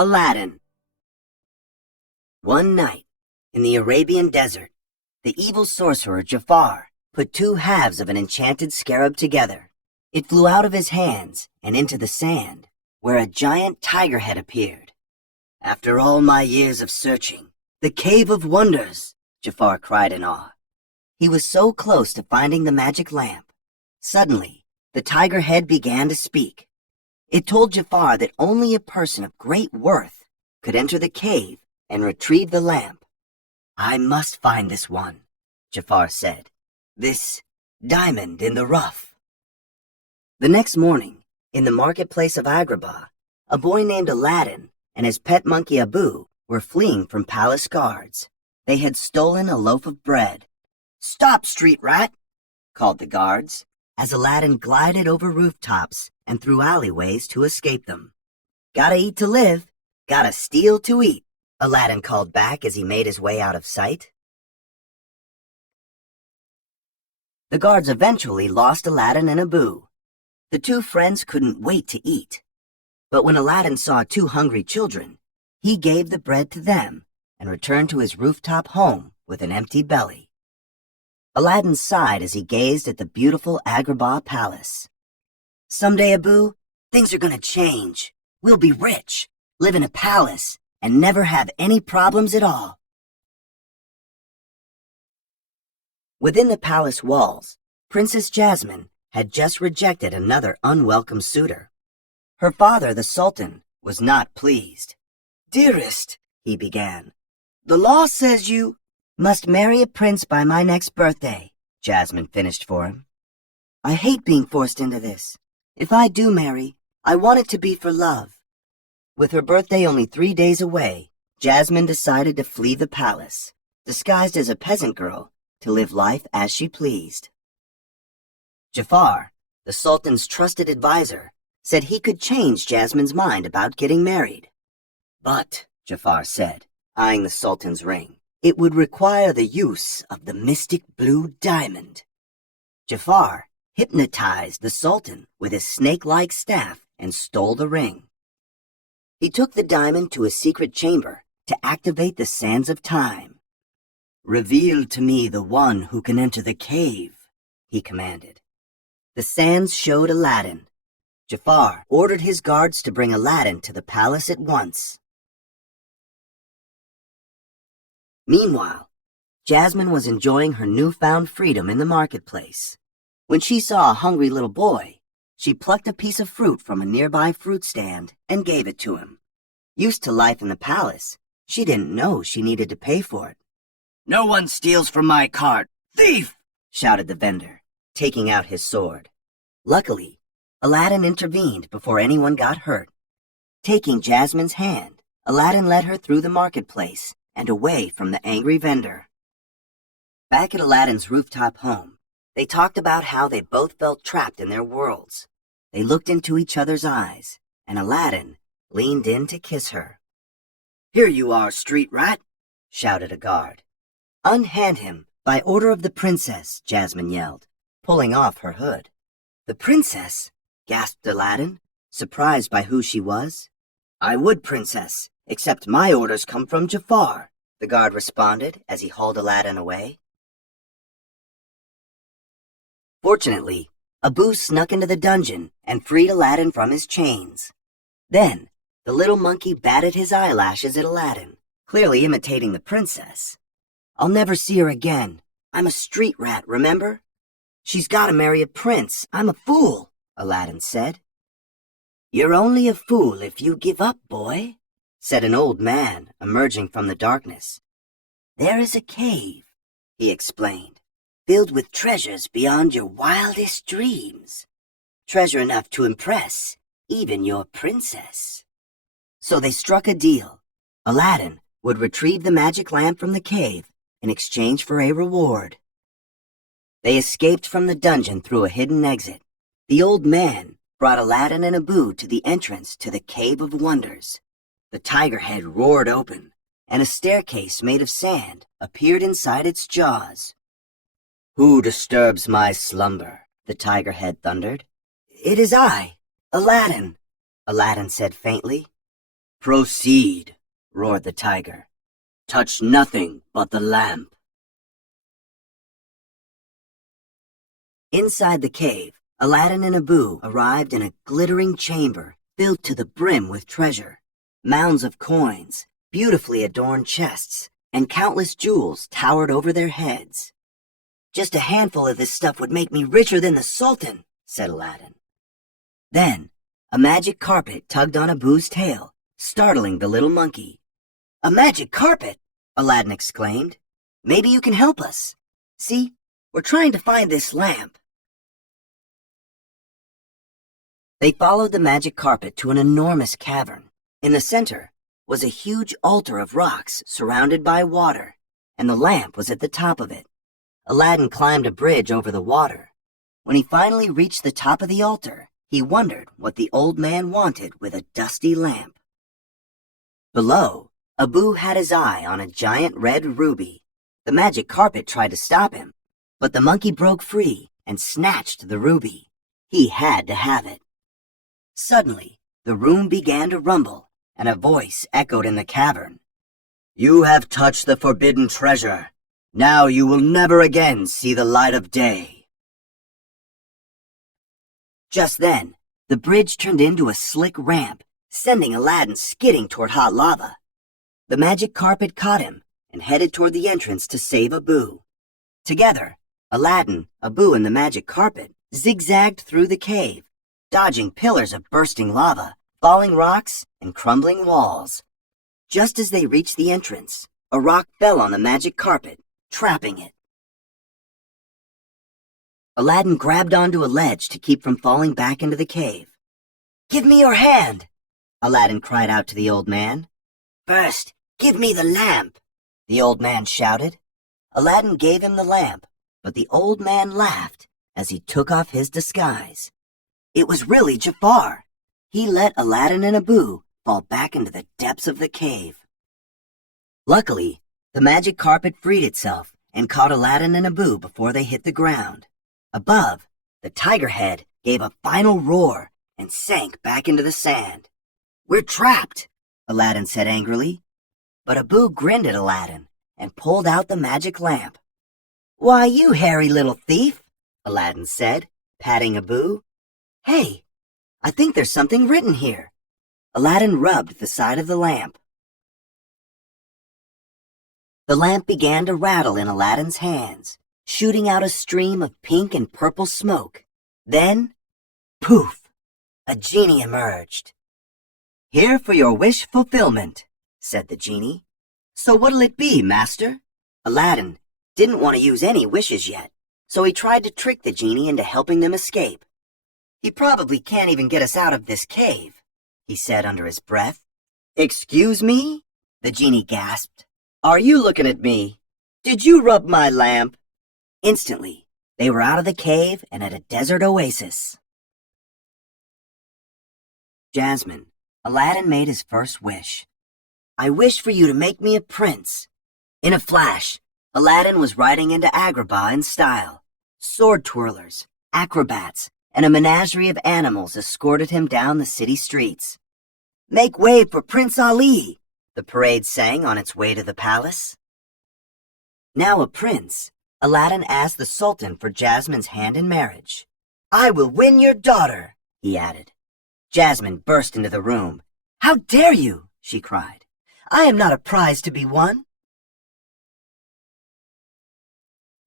Aladdin. One night, in the Arabian desert, the evil sorcerer Jafar put two halves of an enchanted scarab together. It flew out of his hands and into the sand, where a giant tiger head appeared. "After all my years of searching, the Cave of Wonders!" Jafar cried in awe. He was so close to finding the magic lamp. Suddenly, the tiger head began to speak. It told Jafar that only a person of great worth could enter the cave and retrieve the lamp. "I must find this one," Jafar said. "This diamond in the rough." The next morning, in the marketplace of Agrabah, a boy named Aladdin and his pet monkey Abu were fleeing from palace guards. They had stolen a loaf of bread. "Stop, street rat!" called the guards, as Aladdin glided over rooftops and through alleyways to escape them. "Gotta eat to live, gotta steal to eat," Aladdin called back as he made his way out of sight. The guards eventually lost Aladdin and Abu. The two friends couldn't wait to eat. But when Aladdin saw two hungry children, he gave the bread to them and returned to his rooftop home with an empty belly. Aladdin sighed as he gazed at the beautiful Agrabah palace. "Someday, Abu, things are gonna change. We'll be rich, live in a palace, and never have any problems at all." Within the palace walls, Princess Jasmine had just rejected another unwelcome suitor. Her father, the Sultan, was not pleased. "Dearest," he began, "the law says you must marry a prince by my next birthday," Jasmine finished for him. "I hate being forced into this. If I do marry, I want it to be for love." With her birthday only 3 days away, Jasmine decided to flee the palace, disguised as a peasant girl, to live life as she pleased. Jafar, the Sultan's trusted advisor, said he could change Jasmine's mind about getting married. "But," Jafar said, eyeing the Sultan's ring, "it would require the use of the mystic blue diamond." Jafar hypnotized the Sultan with his snake-like staff and stole the ring. He took the diamond to a secret chamber to activate the sands of time. "Reveal to me the one who can enter the cave," he commanded. The sands showed Aladdin. Jafar ordered his guards to bring Aladdin to the palace at once. Meanwhile, Jasmine was enjoying her newfound freedom in the marketplace. When she saw a hungry little boy, she plucked a piece of fruit from a nearby fruit stand and gave it to him. Used to life in the palace, she didn't know she needed to pay for it. "No one steals from my cart! Thief!" shouted the vendor, taking out his sword. Luckily, Aladdin intervened before anyone got hurt. Taking Jasmine's hand, Aladdin led her through the marketplace and away from the angry vendor. Back at Aladdin's rooftop home, they talked about how they both felt trapped in their worlds. They looked into each other's eyes, and Aladdin leaned in to kiss her. "Here you are, street rat!" shouted a guard. "Unhand him, by order of the princess," Jasmine yelled, pulling off her hood. "The princess?" gasped Aladdin, surprised by who she was. "I would, princess, except my orders come from Jafar," the guard responded as he hauled Aladdin away. Fortunately, Abu snuck into the dungeon and freed Aladdin from his chains. Then, the little monkey batted his eyelashes at Aladdin, clearly imitating the princess. "I'll never see her again. I'm a street rat, remember? She's gotta marry a prince. I'm a fool," Aladdin said. "You're only a fool if you give up, boy," said an old man emerging from the darkness. "There is a cave," he explained, "filled with treasures beyond your wildest dreams. Treasure enough to impress even your princess." So they struck a deal. Aladdin would retrieve the magic lamp from the cave in exchange for a reward. They escaped from the dungeon through a hidden exit. The old man brought Aladdin and Abu to the entrance to the Cave of Wonders. The tiger head roared open, and a staircase made of sand appeared inside its jaws. "Who disturbs my slumber?" the tiger head thundered. "It is I, Aladdin," Aladdin said faintly. "Proceed," roared the tiger. "Touch nothing but the lamp." Inside the cave, Aladdin and Abu arrived in a glittering chamber filled to the brim with treasure. Mounds of coins, beautifully adorned chests, and countless jewels towered over their heads. "Just a handful of this stuff would make me richer than the Sultan," said Aladdin. Then, a magic carpet tugged on Abu's tail, startling the little monkey. "A magic carpet!" Aladdin exclaimed. "Maybe you can help us. See, we're trying to find this lamp." They followed the magic carpet to an enormous cavern. In the center was a huge altar of rocks surrounded by water, and the lamp was at the top of it. Aladdin climbed a bridge over the water. When he finally reached the top of the altar, he wondered what the old man wanted with a dusty lamp. Below, Abu had his eye on a giant red ruby. The magic carpet tried to stop him, but the monkey broke free and snatched the ruby. He had to have it. Suddenly, the room began to rumble, and a voice echoed in the cavern. "You have touched the forbidden treasure. Now you will never again see the light of day." Just then, the bridge turned into a slick ramp, sending Aladdin skidding toward hot lava. The magic carpet caught him and headed toward the entrance to save Abu. Together, Aladdin, Abu, and the magic carpet zigzagged through the cave, dodging pillars of bursting lava, falling rocks, and crumbling walls. Just as they reached the entrance, a rock fell on the magic carpet, trapping it. Aladdin grabbed onto a ledge to keep from falling back into the cave. "Give me your hand!" Aladdin cried out to the old man. "First, give me the lamp!" the old man shouted. Aladdin gave him the lamp, but the old man laughed as he took off his disguise. It was really Jafar. He let Aladdin and Abu fall back into the depths of the cave. Luckily, the magic carpet freed itself and caught Aladdin and Abu before they hit the ground. Above, the tiger head gave a final roar and sank back into the sand. "We're trapped," Aladdin said angrily. But Abu grinned at Aladdin and pulled out the magic lamp. "Why, you hairy little thief," Aladdin said, patting Abu. "Hey, I think there's something written here." Aladdin rubbed the side of the lamp. The lamp began to rattle in Aladdin's hands, shooting out a stream of pink and purple smoke. Then, poof, a genie emerged. "Here for your wish fulfillment," said the genie. "So what'll it be, master?" Aladdin didn't want to use any wishes yet, so he tried to trick the genie into helping them escape. "He probably can't even get us out of this cave," he said under his breath. "Excuse me?" the genie gasped. "Are you looking at me? Did you rub my lamp?" Instantly, they were out of the cave and at a desert oasis. Jasmine, Aladdin made his first wish. "I wish for you to make me a prince." In a flash, Aladdin was riding into Agrabah in style. Sword twirlers, acrobats, and a menagerie of animals escorted him down the city streets. "Make way for Prince Ali," the parade sang on its way to the palace. Now a prince, Aladdin asked the Sultan for Jasmine's hand in marriage. "I will win your daughter," he added. Jasmine burst into the room. "How dare you?" she cried. "I am not a prize to be won."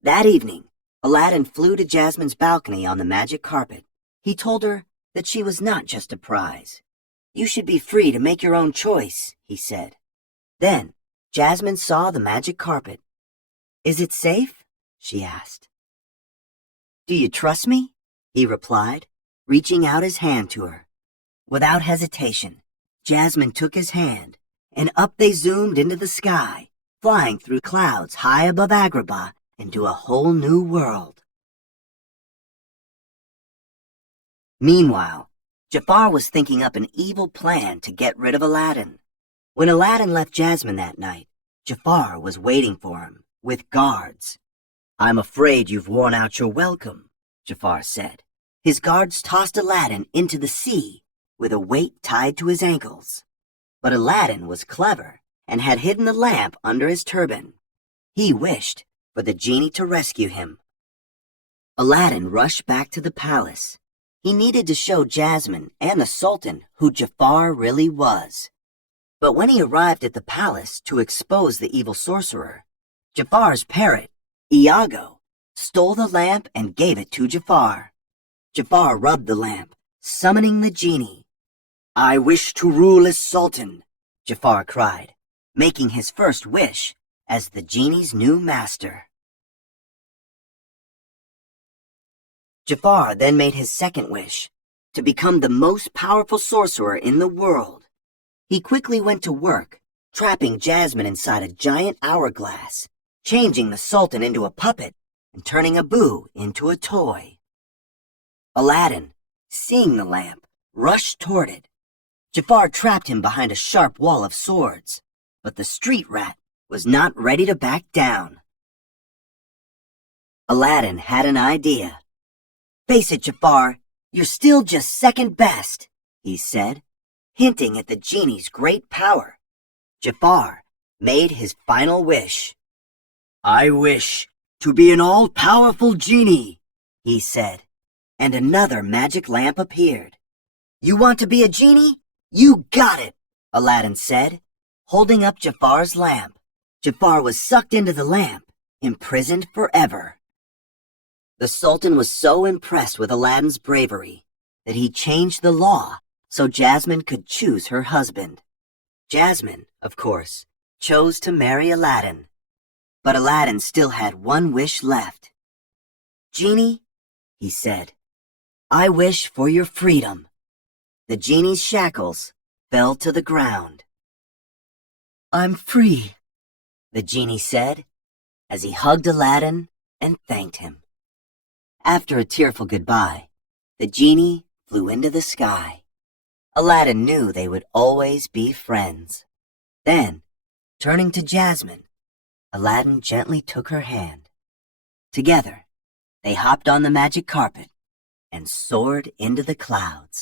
That evening, Aladdin flew to Jasmine's balcony on the magic carpet. He told her that she was not just a prize. "You should be free to make your own choice," he said. Then, Jasmine saw the magic carpet. "Is it safe?" she asked. "Do you trust me?" he replied, reaching out his hand to her. Without hesitation, Jasmine took his hand, and up they zoomed into the sky, flying through clouds high above Agrabah into a whole new world. Meanwhile, Jafar was thinking up an evil plan to get rid of Aladdin. When Aladdin left Jasmine that night, Jafar was waiting for him, with guards. "I'm afraid you've worn out your welcome," Jafar said. His guards tossed Aladdin into the sea, with a weight tied to his ankles. But Aladdin was clever and had hidden the lamp under his turban. He wished for the genie to rescue him. Aladdin rushed back to the palace. He needed to show Jasmine and the Sultan who Jafar really was. But when he arrived at the palace to expose the evil sorcerer, Jafar's parrot, Iago, stole the lamp and gave it to Jafar. Jafar rubbed the lamp, summoning the genie. "I wish to rule as Sultan," Jafar cried, making his first wish as the genie's new master. Jafar then made his second wish, to become the most powerful sorcerer in the world. He quickly went to work, trapping Jasmine inside a giant hourglass, changing the Sultan into a puppet, and turning Abu into a toy. Aladdin, seeing the lamp, rushed toward it. Jafar trapped him behind a sharp wall of swords, but the street rat was not ready to back down. Aladdin had an idea. "Face it, Jafar, you're still just second best," he said, hinting at the genie's great power. Jafar made his final wish. "I wish to be an all-powerful genie," he said, and another magic lamp appeared. "You want to be a genie? You got it," Aladdin said, holding up Jafar's lamp. Jafar was sucked into the lamp, imprisoned forever. The Sultan was so impressed with Aladdin's bravery that he changed the law so Jasmine could choose her husband. Jasmine, of course, chose to marry Aladdin, but Aladdin still had one wish left. "Genie," he said, "I wish for your freedom." The genie's shackles fell to the ground. "I'm free," the genie said, as he hugged Aladdin and thanked him. After a tearful goodbye, the genie flew into the sky. Aladdin knew they would always be friends. Then, turning to Jasmine, Aladdin gently took her hand. Together, they hopped on the magic carpet and soared into the clouds.